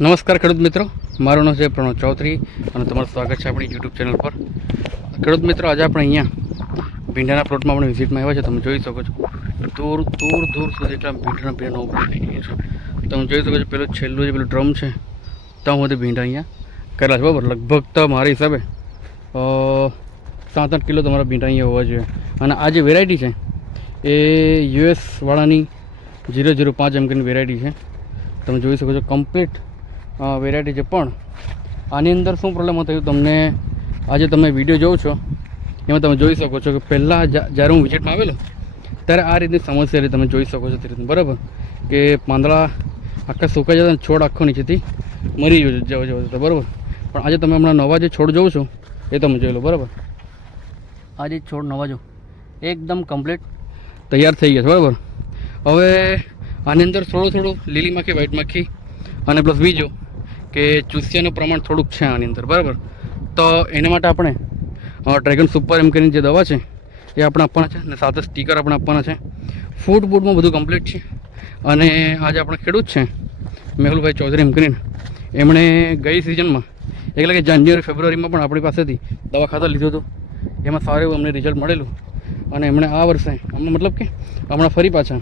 નમસ્કાર ખેડૂત મિત્રો, મારું નામ છે પ્રણવ ચૌધરી અને તમારું સ્વાગત છે આપણી યુટ્યુબ ચેનલ પર. ખેડૂત મિત્રો, આજે આપણે અહીંયા ભીંડાના પ્લોટમાં આપણે વિઝિટમાં આવ્યા છે. તમે જોઈ શકો છો દૂર દૂર દૂર સુધી એટલા ભીંડાનો પ્લોટ આવી ગયો છે. તમે જોઈ શકો છો પેલું છેલ્લું જે પેલું ડ્રમ છે ત્યાં સુધી ભીંડા અહીંયા કરેલા છે. બરાબર, લગભગ તો મારા હિસાબે 7-8 કિલો તમારા ભીંડા અહીંયા હોવા જોઈએ. અને આ જે વેરાયટી છે એ US વાળાની 005 એમ કરીને વેરાયટી છે. તમે જોઈ શકો છો કમ્પ્લીટ વેરાયટી છે. પણ આની અંદર શું પ્રોબ્લેમ થયું તમને આજે તમે વિડીયો જોવો છો એમાં તમે જોઈ શકો છો કે પહેલાં જ્યારે હું વિઝિટમાં આવેલો ત્યારે આ રીતની સમસ્યા રહી. તમે જોઈ શકો છો તે રીતનું, બરાબર, કે પાંદડા આખા સુકાઈ જતા છોડ આખો નીચેથી મરી જવો હતો, બરાબર. પણ આજે તમે હમણાં નવા જે છોડ જોવો છો એ તમે જોઈ લો, બરાબર. આ જે છોડ નવા જો એકદમ કમ્પ્લીટ તૈયાર થઈ ગયા છે, બરાબર. હવે આની અંદર થોડું લીલી માખી, વ્હાઈટ માખી અને પ્લસ બીજું કે ચૂસિયાનું પ્રમાણ થોડુંક છે આની અંદર, બરાબર. તો એના માટે આપણે ડ્રેગન સુપર એમ કરીને જે દવા છે એ આપણે આપવાના છે અને સાથે સ્ટીકર આપણે આપવાના છે. ફૂડ બૂડમાં બધું કમ્પ્લીટ છે. અને આજે આપણે ખેડૂત છે મેહુલભાઈ ચૌધરી એમ કરીને એમણે ગઈ સિઝનમાં એટલે કે જાન્યુઆરી ફેબ્રુઆરીમાં પણ આપણી પાસેથી દવા ખાતર લીધું હતું. એમાં સારું એવું અમને રિઝલ્ટ મળેલું. અને એમણે આ વર્ષે મતલબ કે હમણાં ફરી પાછા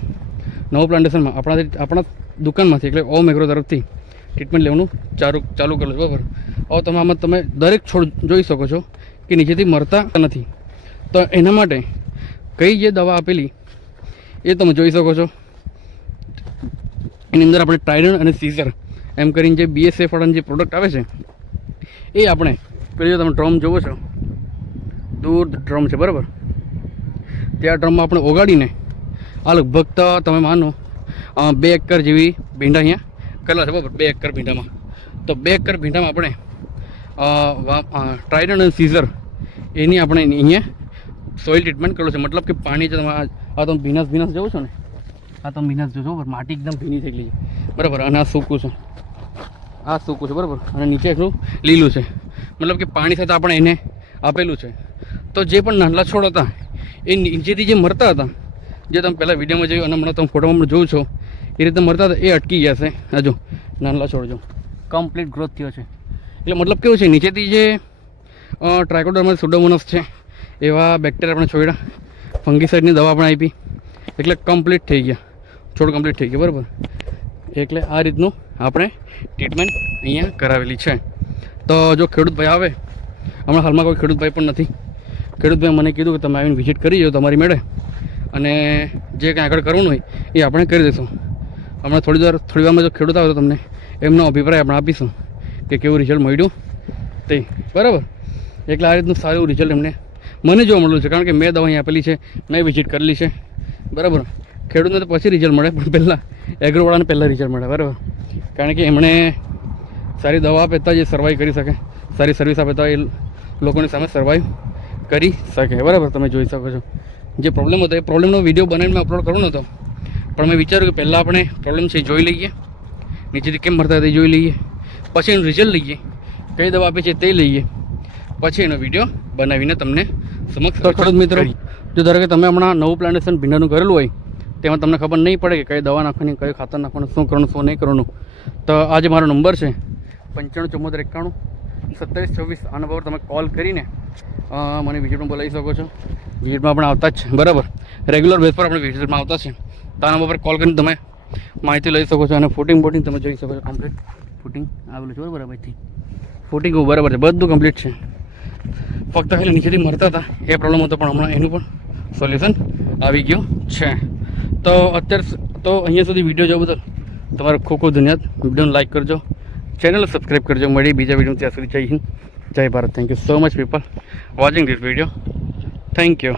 નવો પ્લાન્ટેશનમાં આપણા દુકાનમાંથી એટલે ઓમ એગ્રો તરફથી ટ્રીટમેન્ટ લેવાનું ચાલુ કરેલું છે, બરાબર. હવે તમે આમાં તમે દરેક છોડ જોઈ શકો છો કે નીચેથી મરતા નથી. તો એના માટે કઈ જે દવા આપેલી એ તમે જોઈ શકો છો. એની અંદર આપણે ટ્રાઇડન અને સીઝર એમ કરીને જે BSF વાળાની જે પ્રોડક્ટ આવે છે એ આપણે પેલી જો તમે ડ્રમ જોવો છો, દૂર ડ્રમ છે, બરાબર. ત્યાં ડ્રમમાં આપણે ઓગાડીને આ લગભગ તો તમે માનો 2 એકર જેવી ભીંડા અહીંયા કરેલા છે, બરાબર. 2 એકર ભીંડામાં તો 2 એકર ભીંડામાં આપણે ટ્રાઇડન અને સીઝર એની આપણે અહીંયા સોઇલ ટ્રીટમેન્ટ કરેલું છે. મતલબ કે પાણી જે તમે આ તમે ભીનાસ જોવો છો ને, આ તમે ભીનાસ જોશો, બરાબર. માટી એકદમ ભીની થઈ ગઈ છે, બરાબર. અને આ સૂકું છે, બરાબર. અને નીચે એટલું લીલું છે. મતલબ કે પાણી સાથે આપણે એને આપેલું છે. તો જે પણ નાનલા છોડ હતા એ નીચેથી જે મરતા હતા, જે તમે પહેલાં વિડીયોમાં જોયું અને હમણાં તમે ફોટોમાં જોઉં છો એ રીતે મરતા હતા, એ અટકી ગયા છે. હજુ નાનલા છોડ જો કમ્પ્લીટ ગ્રોથ થયો છે. એટલે મતલબ કેવું છે, નીચેથી જે ટ્રાયકોડર્મા સુડોમોનાસ છે એવા બેક્ટેરિયા આપણે છોડ્યા, ફંગીસાઇડની દવા આપણે આપી, એટલે કમ્પ્લીટ થઈ ગયા, છોડ કમ્પ્લીટ થઈ ગયા, બરાબર. એટલે આ રીતનું આપણે ટ્રીટમેન્ટ અહીંયા કરાવેલી છે. તો જો ખેડૂતભાઈ આવે, હમણાં હાલમાં કોઈ ખેડૂતભાઈ પણ નથી. ખેડૂતભાઈ મને કીધું કે તમે આવીને વિઝિટ કરી જાઓ તમારી મેળે અને જે કંઈ આગળ કરવાનું હોય એ આપણે કરી દઈશું. હમણાં થોડી વારમાં જો ખેડૂત આવે તો તમને એમનો અભિપ્રાય આપણે આપીશું કે કેવું રિઝલ્ટ મળ્યું તે, બરાબર. એટલે આ રીતનું સારું રિઝલ્ટ એમને મને જોવા મળ્યું છે. કારણ કે મેં દવા અહીં આપેલી છે, મેં વિઝિટ કરેલી છે, બરાબર. ખેડૂતને તો પછી રિઝલ્ટ મળે, પણ પહેલાં એગ્રોવાળાને પહેલાં રિઝલ્ટ મળે, બરાબર. કારણ કે એમણે સારી દવા આપે તો જે સર્વાઈવ કરી શકે, સારી સર્વિસ આપે તો એ લોકોની સામે સર્વાઈવ કરી શકે, બરાબર. તમે જોઈ શકો છો જે પ્રોબ્લેમ હતો એ પ્રોબ્લેમનો વિડીયો બનાવીને અપલોડ કરવો નહોતો, પણ મેં વિચાર્યું કે પહેલાં આપણે પ્રોબ્લેમ છે જોઈ લઈએ, નીચેથી કેમ મરતા તે જોઈ લઈએ, પછી એનું રિઝલ્ટ લઈએ, કઈ દવા આપે છે તે લઈએ, પછી એનો વિડીયો બનાવીને તમને સમક્ષ. ખેડૂત મિત્રો, જો ધારો કે તમે હમણાં નવું પ્લાન્ટેશન ભીંડાનું કરેલું હોય તેમાં તમને ખબર નહીં પડે કે કઈ દવા નાખવાની, કયું ખાતર નાખવાનું, શું કરવાનું, શું નહીં કરવાનું, તો આ જે મારો નંબર છે 95 74 91 27 24, આના પર તમે કોલ કરીને મને વિઝિટમાં બોલાવી શકો છો. વિઝિટમાં આપણે આવતા જ છે, બરાબર. રેગ્યુલર બેઝ પર આપણે વિઝિટમાં આવતા છે. તો આ નંબર પર કોલ કરીને તમે માહિતી લઈ શકો છો. અને ફૂટિંગ તમે જોઈ શકો છો, કમ્પ્લીટ ફૂટિંગ આવેલું છે, બરાબર. અહીંથી ફૂટિંગ બરાબર છે, બધું કમ્પ્લીટ છે. ફક્ત ખાલી નીચેથી મરતા હતા એ પ્રોબ્લેમ હતો, પણ હમણાં એનું પણ સોલ્યુશન આવી ગયું છે. તો અત્યારે તો અહીંયા સુધી વિડીયો જોવા બદલ તમારો ખૂબ ખૂબ ધન્યવાદ. વિડીયોને લાઈક કરજો, ચેનલ સબસ્ક્રાઈબ કરજો. મળી બીજા વિડીયો ત્યાં સુધી. જય હિન્દ, જય Bharat. Thank you so much people watching this video. Thank you.